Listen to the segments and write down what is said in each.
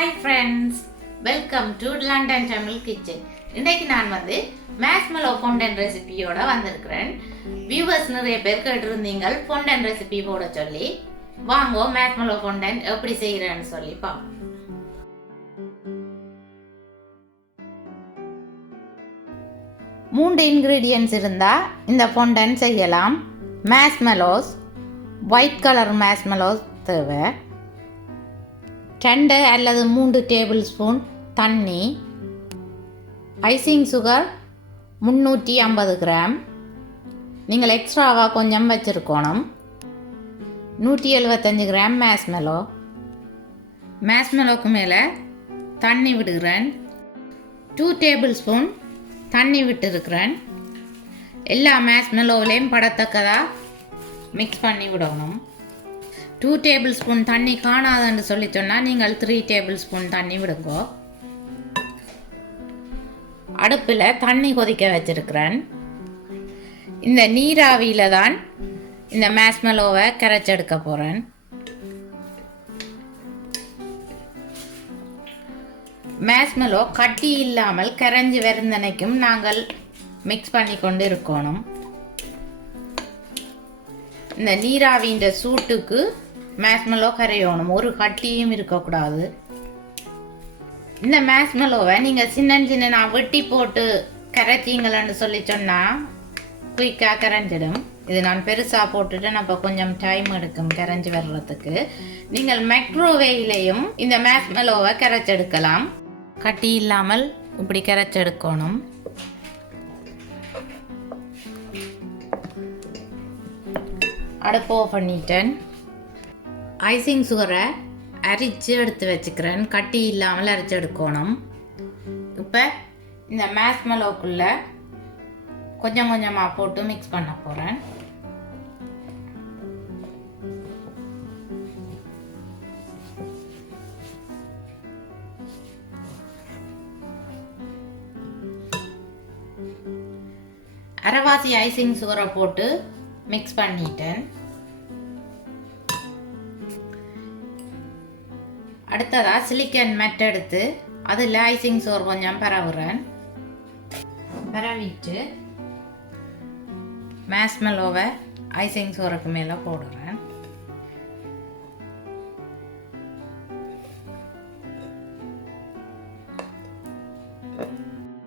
Hi friends, welcome to London Tamil kitchen. இன்றைக்கு நான் marshmallow ஃபொண்டன் ரெசிபியோட வந்திருக்கிறேன். வியூவர்ஸ் நிறைய பேர் கேட்டிருந்தீங்க ஃபொண்டன் ரெசிபி போட சொல்லி. வாங்கோ மேஷ்மெலோ ஃபொண்டன் எப்படி செய்கிறேன்னு சொல்லி பார்ப்போம். மூன்று இன்க்ரீடியன்ட்ஸ் இருந்தால் இந்த ஃபொண்டன் செய்யலாம். மேஷ்மெலோஸ், ஒயிட் கலர் மேஷ்மெலோஸ் தேவை. 2 அல்லது 3 டேபிள் ஸ்பூன் தண்ணி, ஐசிங் சுகர் 350 கிராம், நீங்கள் எக்ஸ்ட்ராவாக கொஞ்சம் வச்சுருக்கணும். 175 கிராம் மேஷ்மெலோக்கு மேலே தண்ணி விடுகிறேன். 2 டேபிள் ஸ்பூன் தண்ணி விட்டுருக்கிறேன். எல்லா மேஷ்மெலோவிலையும் படத்தக்கதாக மிக்ஸ் பண்ணி விடணும். 2 டேபிள் ஸ்பூன் தண்ணி காணாதுன்னு சொல்லி சொன்னால் நீங்கள் 3 டேபிள் ஸ்பூன் தண்ணி விடுங்கோ. அடுப்பில் தண்ணி கொதிக்க வச்சிருக்கிறேன். இந்த நீராவியில் தான் இந்த மேஷ்மெலோவை கரைச்செடுக்க போகிறேன். மேஷ்மெலோ கட்டி இல்லாமல் கரைஞ்சி வருந்தனைக்கும் நாங்கள் மிக்ஸ் பண்ணி கொண்டு இருக்கணும். இந்த நீராவியின் சூட்டுக்கு மேஷ்மெலோ கரையணும், ஒரு கட்டியும் இருக்கக்கூடாது. இந்த மேஷ்மெலோவை நீங்கள் சின்ன வெட்டி போட்டு கரைச்சிங்கன்னு சொல்லி சொன்னால் குயிக்காக கரைஞ்சிடும். இது நான் பெருசாக போட்டுட்டு நம்ம கொஞ்சம் டைம் எடுக்கும் கரைஞ்சி வர்றதுக்கு. நீங்கள் மைக்ரோவேவ்லையும் இந்த மேஷ்மெலோவை கரைச்செடுக்கலாம். கட்டி இல்லாமல் இப்படி கரைச்செடுக்கணும். அடுப்பு ஆஃப் பண்ணிட்டேன். ஐசிங் சுகரை அரிச்சு எடுத்து வச்சுக்கிறேன். கட்டி இல்லாமல் அரிச்சு எடுக்கணும். இப்போ இந்த மேஷ்மெலோக்குள்ள கொஞ்சம் கொஞ்சமாக போட்டு மிக்ஸ் பண்ண போகிறேன். அரைவாசி ஐசிங் சுகரை போட்டு மிக்ஸ் பண்ணிட்டேன். அடுத்ததாக சிலிக்கன் மேட் எடுத்து அதில் ஐசிங் சுகர் கொஞ்சம் பரவுறேன். பரவிட்டு மேஷ்மெலோவை ஐசிங் சுகருக்கு மேலே போடுறேன்.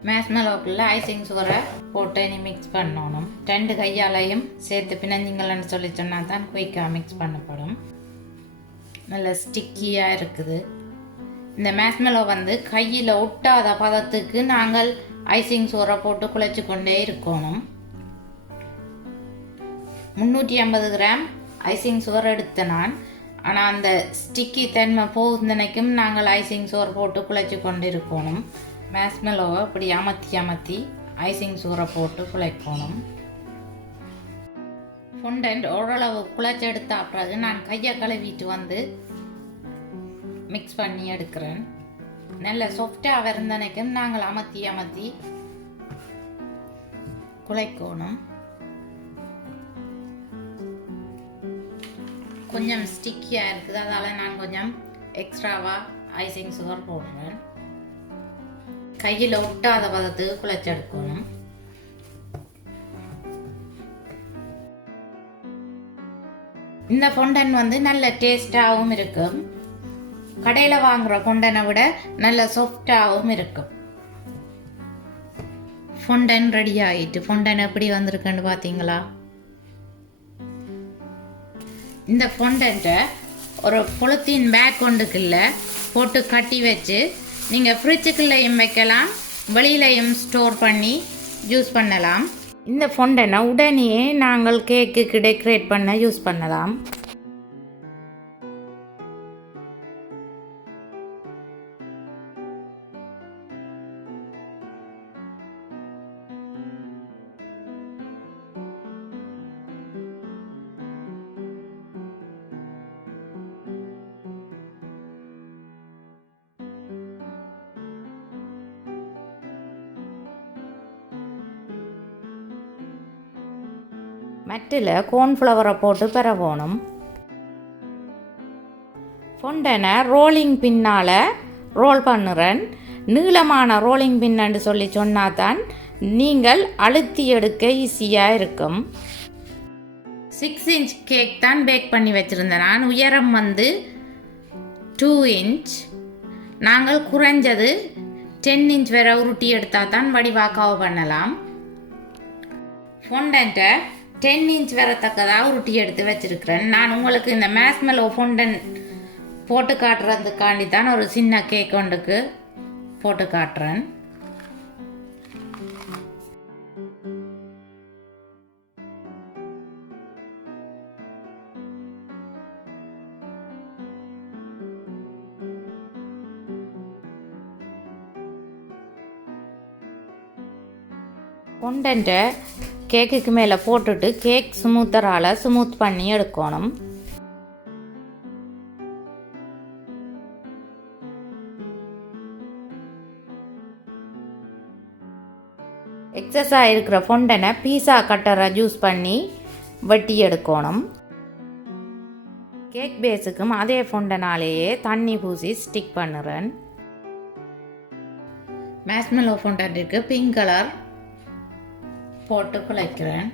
மேஷ்மெலோக்குள்ள ஐசிங் சுகரை போட்டு இனி மிக்ஸ் பண்ணணும். 2 கையாலையும் சேர்த்து பிணைஞ்சிங்கள்னு சொல்லி சொன்னால் தான் குயிக்காக மிக்ஸ் பண்ணப்படும். நல்ல ஸ்டிக்கியாக இருக்குது. இந்த மேஷ்மெலோ கையில் ஒட்டாத பதத்துக்கு நாங்கள் ஐசிங் சுகரை போட்டு குழைச்சி கொண்டே இருக்கணும். 350 கிராம் ஐசிங் சுகர் எடுத்த நான், ஆனால் அந்த ஸ்டிக்கி தன்மை போகுந்தனைக்கும் நாங்கள் ஐசிங் சுகர் போட்டு குழைச்சி கொண்டு இருக்கணும். மேஷ்மெலோவை இப்படி அமர்த்தி ஐசிங் சுகரை போட்டு குழைக்கணும். ஃபொண்டன்ட் ஓரளவு குழைச்செடுத்த பிறகு நான் கையை கழுவிட்டு மிக்ஸ் பண்ணி எடுக்கிறேன். நல்ல சாஃப்டாக வருந்தனைக்கும் நாங்கள் அமர்த்தி குழைக்கணும். கொஞ்சம் ஸ்டிக்கியாக இருக்குது, அதால் நான் கொஞ்சம் எக்ஸ்ட்ராவாக ஐசிங் சுகர் போடுறேன். கையில் ஒட்டாத பதத்துக்கு குழைச்செடுக்கணும். இந்த ஃபொண்டன் நல்ல டேஸ்டாகவும் இருக்கும். கடையில் வாங்குகிற ஃபொண்டனை விட நல்ல சாஃப்டாகவும் இருக்கும். ஃபொண்டன் ரெடி ஆகிட்டு. ஃபொண்டன் எப்படி வந்திருக்குன்னு பார்த்தீங்களா? இந்த ஃபொண்டன்ட்டை ஒரு பொலித்தீன் பேக் ஒன்றுக்குள்ள போட்டு கட்டி வச்சு நீங்கள் ஃப்ரிட்ஜுக்குள்ளேயும் வைக்கலாம், வெளியிலையும் ஸ்டோர் பண்ணி யூஸ் பண்ணலாம். இந்த ஃபொண்டனை உடனே நாங்கள் கேக்குக்கு டெக்கரேட் பண்ண யூஸ் பண்ணலாம். மட்டில் கோர்ன்ஃப்ளவரை போட்டு பரவணும். ஃபொண்டனை ரோலிங் பின்னால் ரோல் பண்ணுறேன். நீளமான ரோலிங் பின்னு சொல்லி சொன்னால் தான் நீங்கள் அழுத்தி எடுக்க ஈஸியாக இருக்கும். 6 இன்ச் கேக் தான் பேக் பண்ணி வச்சுருந்தேன். நான் உயரம் வந்து 2 இன்ச். நாங்கள் குறைஞ்சது 10 இன்ச் வரை உருட்டி எடுத்தால் தான் வடிவாக்காக பண்ணலாம். ஃபொண்டன்ட்டை 10 இன்ச் வரத்தக்கதாக உருட்டி எடுத்து வச்சுருக்கிறேன். நான் உங்களுக்கு இந்த மார்ஷ்மெல்லோ ஃபொண்டன் போட்டு காட்டுறதுக்காண்டி தான் ஒரு சின்ன கேக் ஒன்றுக்கு போட்டு காட்டுறேன். ஃபொண்டன்ட்டை கேக்குக்கு மேலே போட்டுட்டு கேக் ஸ்மூத்தரால் ஸ்மூத் பண்ணி எடுக்கணும். எக்ஸஸாக இருக்கிற ஃபொண்டனை பீஸா கட்டரை யூஸ் பண்ணி வெட்டி எடுக்கணும். கேக் பேஸுக்கும் அதே ஃபொண்டனாலேயே தண்ணி பூசி ஸ்டிக் பண்ணுறேன். மார்ஷ்மெல்லோ ஃபொண்டனுக்கு பிங்க் கலர் போட்டு குழைக்கிறேன்,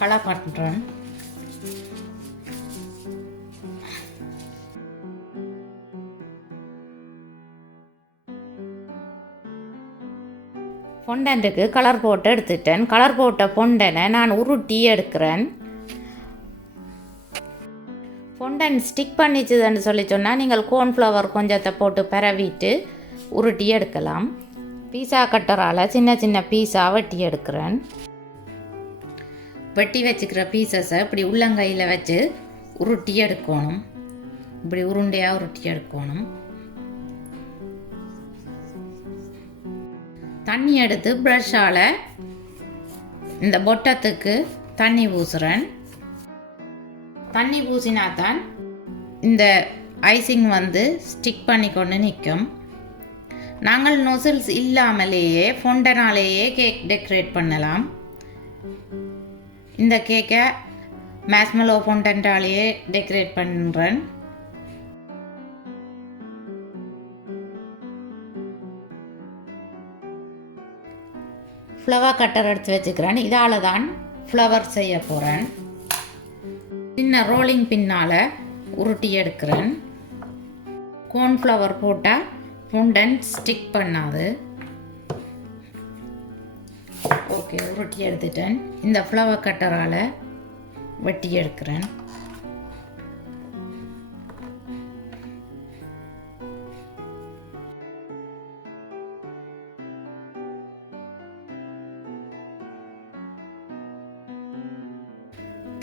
கலர் பண்ணுறேன். ஃபொண்டன்ட்டுக்கு கலர் போட்டு எடுத்துட்டேன். கலர் போட்ட ஃபொண்டனை நான் உருட்டி எடுக்கிறேன். ஃபொண்டன் ஸ்டிக் பண்ணிச்சுதுன்னு சொல்லி சொன்னால் நீங்கள் கோர்ன்ஃப்ளவர் கொஞ்சத்தை போட்டு பரவிட்டு உருட்டி எடுக்கலாம். பீஸா கட்டரால் சின்ன சின்ன பீஸா வெட்டி எடுக்கிறேன். வெட்டி வச்சுக்கிற பீசஸை இப்படி உள்ளங்கையில் வச்சு உருட்டி எடுக்கணும். இப்படி உருண்டையாக உருட்டி எடுக்கணும். தண்ணி எடுத்து ப்ரஷ்ஷால் இந்த பொட்டத்துக்கு தண்ணி பூசுகிறேன். தண்ணி பூசினா தான் இந்த ஐசிங் வந்து ஸ்டிக் பண்ணி கொண்டு நிற்கும். நாங்கள் நொசில்ஸ் இல்லாமலேயே ஃபொண்டனாலேயே கேக் டெக்கரேட் பண்ணலாம். இந்த கேக்கை மார்ஷ்மெல்லோ ஃபொண்டன்டாலேயே டெக்கரேட் பண்ணுறேன். ஃப்ளவர் கட்டர் எடுத்து வச்சுக்கிறேன். இதால் தான் ஃப்ளவர் செய்ய போகிறேன். சின்ன ரோலிங் பின்னால் உருட்டி எடுக்கிறேன். கோர்ன்ஃப்ளவர் போட்டால் ஃபொண்டன்ட் ஸ்டிக் பண்ணாது. ஓகே, உருட்டி எடுத்துட்டேன். இந்த ஃப்ளவர் கட்டரால் வெட்டி எடுக்கிறேன்.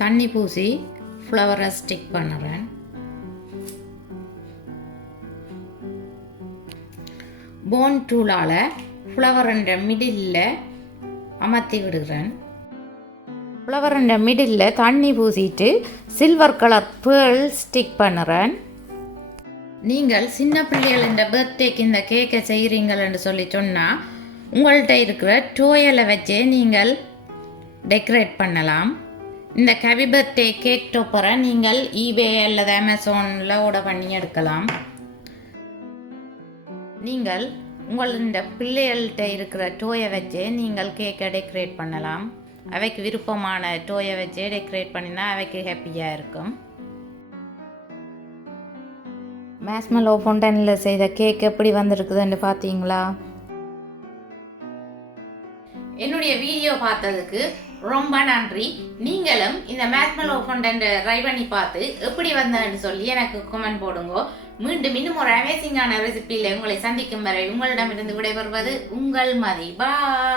தண்ணி பூசி ஃப்ளவரை ஸ்டிக் பண்ணுறேன். போன் டூலால் ஃப்ளவருன்ற மிடில் அமர்த்தி விடுகிறேன். ஃப்ளவருன்ற மிடில் தண்ணி பூசிட்டு சில்வர் கலர் பேர்ல் ஸ்டிக் பண்ணுறேன். நீங்கள் சின்ன பிள்ளைகள் இந்த பர்த்டேக்கு இந்த கேக்கை செய்கிறீங்கள்னு சொல்லி சொன்னால் உங்கள்கிட்ட இருக்கிற டோயலை வச்சே நீங்கள் டெக்கரேட் பண்ணலாம். இந்த ஹேப்பி பர்த்டே கேக் டோப்பரை நீங்கள் ஈபே அல்லது அமேசானில் ஆர்டர் பண்ணி எடுக்கலாம். நீங்கள் உங்களோட பிள்ளைகள்கிட்ட இருக்கிற டோயை வச்சே நீங்கள் கேக்கை டெக்கரேட் பண்ணலாம். அவைக்கு விருப்பமான டோயை வச்சே டெக்கரேட் பண்ணினா அவைக்கு ஹாப்பியாக இருக்கும். மார்ஷ்மெல்லோ ஃபொண்டனில் செய்த கேக் எப்படி வந்திருக்குதுன்னு பார்த்தீங்களா? என்னுடைய வீடியோ பார்த்ததுக்கு ரொம்ப நன்றி. நீங்களும் இந்த மார்ஷ்மெல்லோ ஃபொண்டன் ட்ரை பண்ணி பார்த்து எப்படி வந்ததுன்னு சொல்லி எனக்கு கமெண்ட் போடுங்க. மீண்டும் இன்னும் ஒரு அமேசிங்கான ரெசிபியில் உங்களை சந்திக்கும் வரை உங்களிடமிருந்து விடைபெறுவது உங்கள் மதி. பாய்.